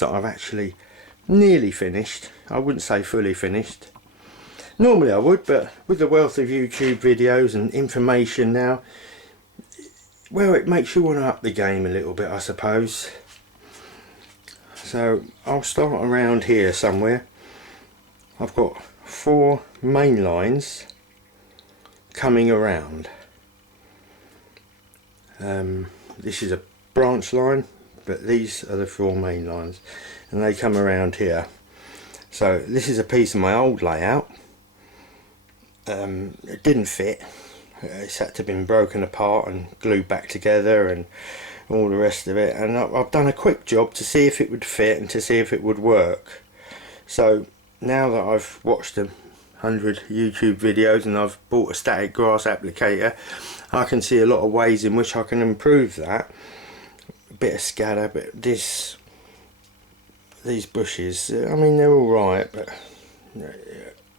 that I've actually nearly finished. I wouldn't say fully finished. Normally I would, but with the wealth of YouTube videos and information now, well, it makes you want to up the game a little bit, I suppose. So I'll start around here somewhere. I've got 4 main lines coming around. This is a branch line, but these are the 4 main lines, and they come around here. So this is a piece of my old layout. It didn't fit. It's had to have been broken apart and glued back together and all the rest of it, and I've done a quick job to see if it would fit and to see if it would work. So now that I've watched 100 YouTube videos and I've bought a static grass applicator, I can see a lot of ways in which I can improve that. A bit of scatter, but these bushes, I mean, they're alright, but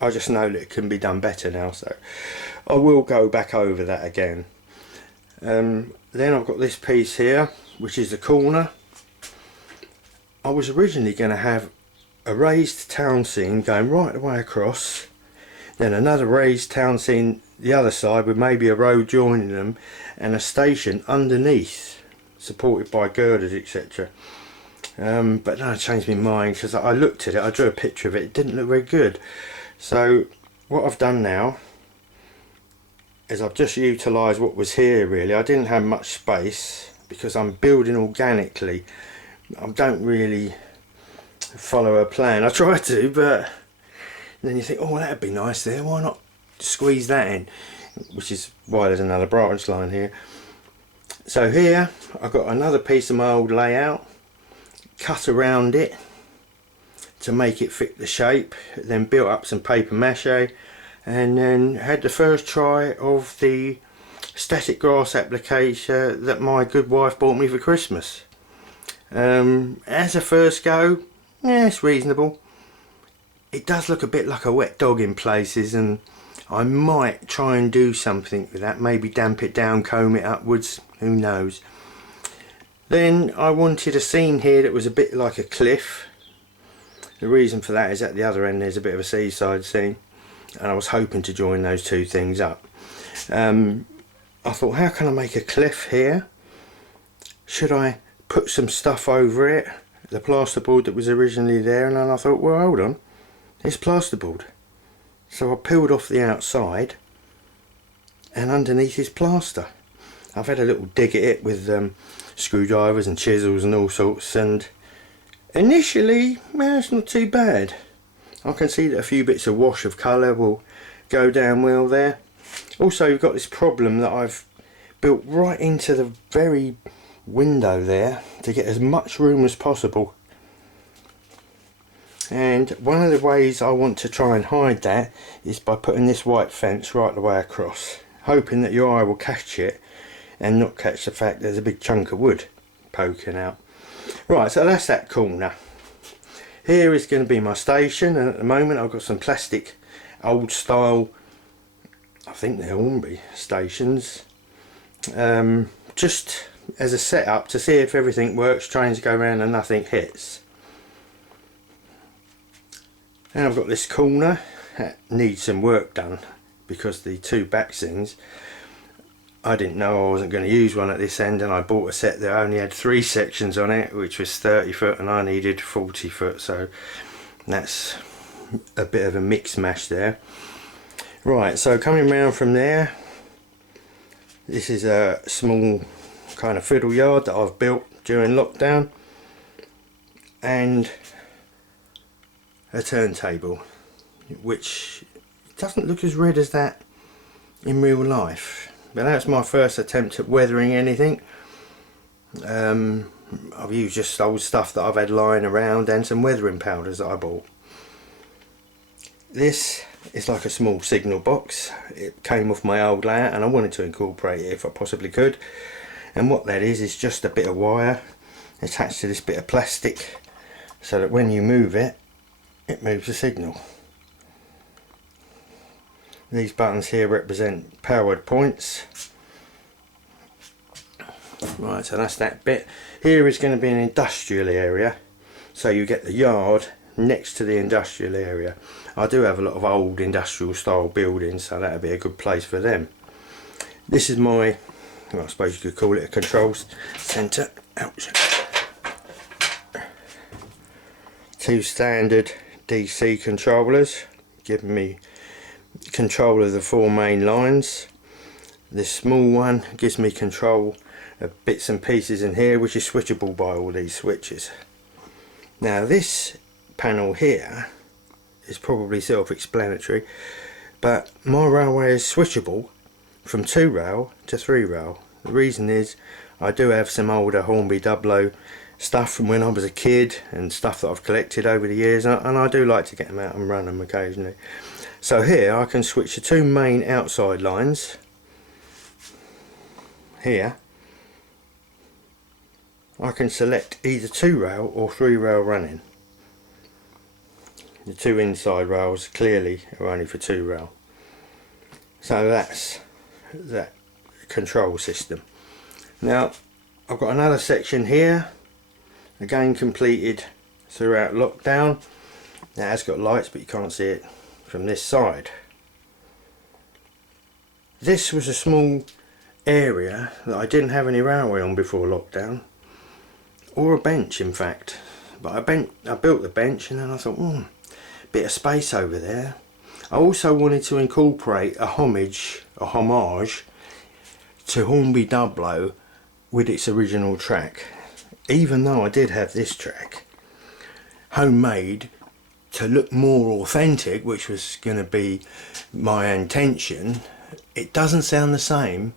I just know that it can be done better now, so I will go back over that again. Then I've got this piece here, which is the corner. I was originally going to have a raised town scene going right the way across, then another raised town scene the other side with maybe a road joining them, and a station underneath supported by girders, etc. But then I changed my mind because I looked at it, I drew a picture of it, it didn't look very good. So what I've done now is I've just utilised what was here really. I didn't have much space because I'm building organically. I don't really follow a plan. I try to, but then you think, oh, that'd be nice there, why not squeeze that in? Which is why there's another branch line here. So here I've got another piece of my old layout, cut around it to make it fit the shape, then built up some paper mache, and then had the first try of the static grass applicator that my good wife bought me for Christmas. As a first go, yeah, it's reasonable. It does look a bit like a wet dog in places, and I might try and do something with that, maybe damp it down, comb it upwards, who knows. Then I wanted a scene here that was a bit like a cliff. The reason for that is at the other end there's a bit of a seaside scene, and I was hoping to join those two things up. I thought, how can I make a cliff here? Should I put some stuff over it, the plasterboard that was originally there? And then I thought, well, hold on, it's plasterboard. So I peeled off the outside, and underneath is plaster. I've had a little dig at it with screwdrivers and chisels and all sorts, and initially, well, it's not too bad. I can see that a few bits of wash of colour will go down well there. Also, you've got this problem that I've built right into the very window there to get as much room as possible. And one of the ways I want to try and hide that is by putting this white fence right the way across, hoping that your eye will catch it and not catch the fact there's a big chunk of wood poking out. Right, so that's that corner. Here is going to be my station, and at the moment I've got some plastic old style, I think they're Hornby stations, just as a setup to see if everything works, trains go around and nothing hits. And I've got this corner that needs some work done because the 2 back scenes, I didn't know I wasn't going to use one at this end, and I bought a set that only had 3 sections on it, which was 30 foot, and I needed 40 foot, so that's a bit of a mix mash there. Right, so coming round from there, this is a small kind of fiddle yard that I've built during lockdown, and a turntable, which doesn't look as red as that in real life. But that's my first attempt at weathering anything. I've used just old stuff that I've had lying around and some weathering powders that I bought. This is like a small signal box. It came off my old layout and I wanted to incorporate it if I possibly could. And what that is just a bit of wire attached to this bit of plastic, so that when you move it, it moves the signal. These buttons here represent powered points. Right, so that's that bit. Here is going to be an industrial area, so you get the yard next to the industrial area. I do have a lot of old industrial style buildings, so that would be a good place for them. This is my, well, I suppose you could call it a controls centre. Ouch. Two standard DC controllers giving me control of the 4 main lines. This small one gives me control of bits and pieces in here, which is switchable by all these switches. Now this panel here is probably self-explanatory, but my railway is switchable from 2 rail to 3 rail. The reason is I do have some older Hornby Dublo stuff from when I was a kid and stuff that I've collected over the years, and I do like to get them out and run them occasionally. So here I can switch the 2 main outside lines here. I can select either 2 rail or 3 rail running. The 2 inside rails clearly are only for 2 rail. So that's that control system. Now I've got another section here, again completed throughout lockdown. Now it has got lights, but you can't see it from this side. This was a small area that I didn't have any railway on before lockdown, or a bench in fact, but I built the bench, and then I thought, bit of space over there. I also wanted to incorporate a homage to Hornby Dublo with its original track. Even though I did have this track homemade to look more authentic, which was going to be my intention, it doesn't sound the same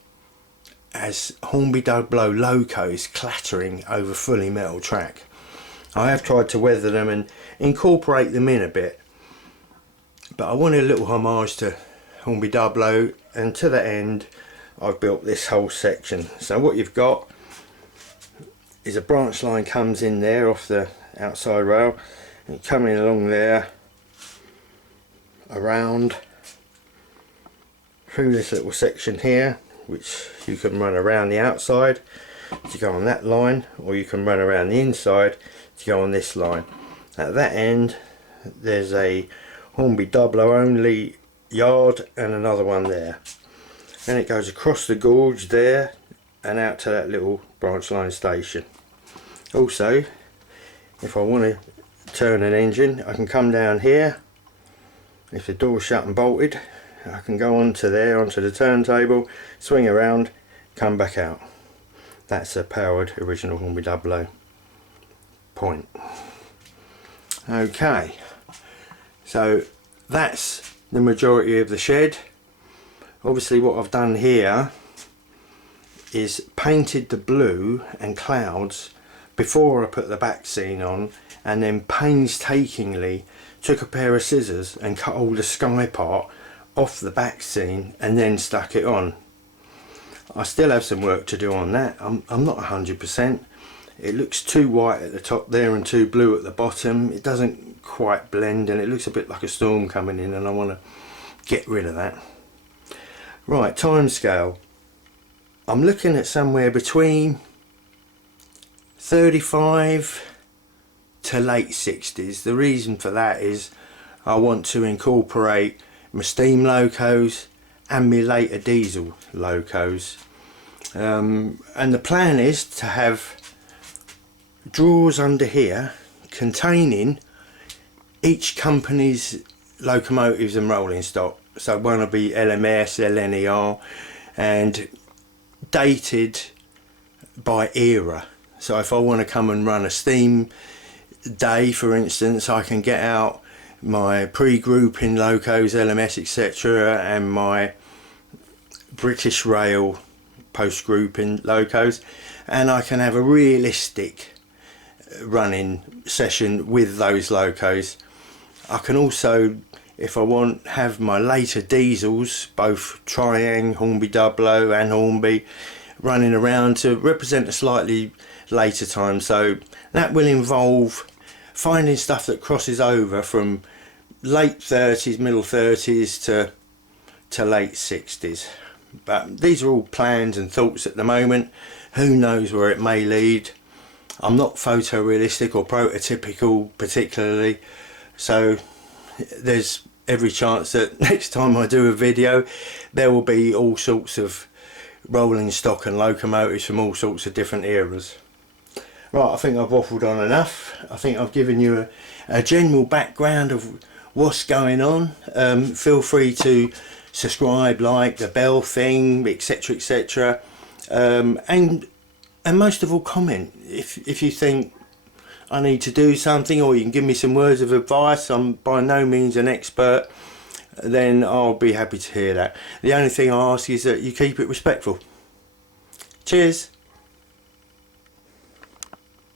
as Hornby Dublo locos clattering over fully metal track. I have tried to weather them and incorporate them in a bit, but I wanted a little homage to Hornby Dublo, and to the end I've built this whole section. So what you've got is a branch line comes in there off the outside rail, and coming along there, around through this little section here, which you can run around the outside to go on that line, or you can run around the inside to go on this line. At that end there's a Hornby Dublo only yard and another one there, and it goes across the gorge there and out to that little branch line station. Also, if I want to turn an engine, I can come down here. If the door's shut and bolted, I can go onto there, onto the turntable, swing around, come back out. That's a powered original Hornby Dublo point. Okay, so that's the majority of the shed. Obviously what I've done here is painted the blue and clouds before I put the back scene on, and then painstakingly took a pair of scissors and cut all the sky part off the back scene and then stuck it on. I still have some work to do on that. I'm not 100%. It looks too white at the top there and too blue at the bottom. It doesn't quite blend, and it looks a bit like a storm coming in, and I want to get rid of that. Right, time scale. I'm looking at somewhere between 35 to late 60s. The reason for that is I want to incorporate my steam locos and my later diesel locos, and the plan is to have drawers under here containing each company's locomotives and rolling stock. So one will be LMS, LNER, and dated by era. So if I want to come and run a steam day, for instance, I can get out my pre-grouping locos, LMS, etc., and my British Rail post-grouping locos, and I can have a realistic running session with those locos. I can also, if I want, have my later diesels, both Triang, Hornby Dublo and Hornby, running around to represent a slightly later time. So that will involve finding stuff that crosses over from late 30s, middle 30s to late 60s. But these are all plans and thoughts at the moment. Who knows where it may lead. I'm not photorealistic or prototypical particularly, so there's every chance that next time I do a video there will be all sorts of rolling stock and locomotives from all sorts of different eras. Right, I think I've waffled on enough. I think I've given you a general background of what's going on. Feel free to subscribe, like the bell thing, etc, etc, and most of all comment if you think I need to do something, or you can give me some words of advice. I'm by no means an expert, then I'll be happy to hear that. The only thing I ask is that you keep it respectful. Cheers.